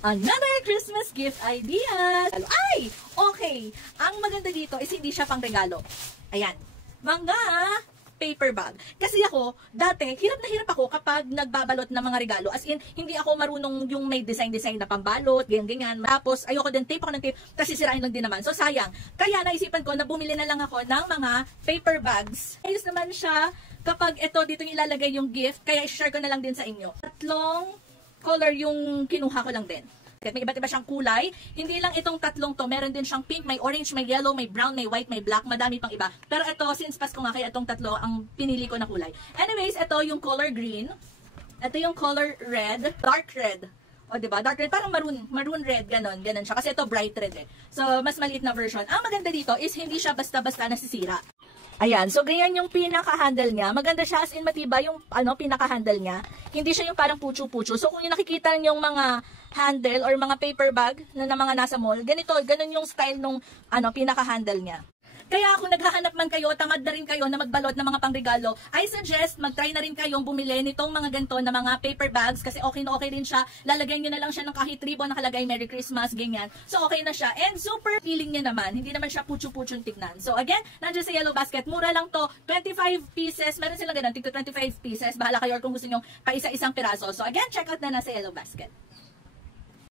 another Christmas gift idea. Ay! Okay. Ang maganda dito is hindi siya pang regalo. Ayan. Mga paper bag. Kasi ako, dati, hirap na hirap ako kapag nagbabalot ng mga regalo. As in, hindi ako marunong yung may design-design na pambalot, ganyan-ganyan. Tapos, ayoko din, tape ako ng tape, kasi sirain lang din naman. So, sayang. Kaya naisipan ko na bumili na lang ako ng mga paper bags. Ayos naman siya kapag ito, dito yung ilalagay yung gift. Kaya i-share ko na lang din sa inyo. 3 color yung kinuha ko lang din. May iba't iba siyang kulay. Hindi lang itong 3 to. Meron din siyang pink, may orange, may yellow, may brown, may white, may black. Madami pang iba. Pero ito, since Pasko nga, kaya itong 3 ang pinili ko na kulay. Anyways, ito yung color green. Ito yung color red. Dark red. O, diba? Dark red. Parang maroon red. Ganon siya. Kasi ito bright red eh. So, mas maliit na version. Ang maganda dito is hindi siya basta-basta nasisira. Ayan, so ganyan yung pinaka-handle niya. Maganda siya, as in matibay yung pinaka-handle niya. Hindi siya yung parang pucho-pucho. So kung yung nakikita niyo yung mga handle or mga paper bag na mga nasa mall, ganun yung style nung pinaka-handle niya. Kaya kung naghahanap man kayo, tamad na rin kayo na magbalot ng mga pangregalo, I suggest mag-try na rin kayong bumili nitong mga ganito na mga paper bags kasi okay na okay rin siya. Lalagyan nyo na lang siya ng kahit ribbon nakalagay Merry Christmas, ganyan. So okay na siya. And super feeling niya naman. Hindi naman siya pucho-puchong tignan. So again, nandiyan sa Yellow Basket. Mura lang to. 25 pieces. Meron silang ganun. Tigto 25 pieces. Bahala kayo or kung gusto nyo pa isa-isang piraso. So again, check out na sa Yellow Basket.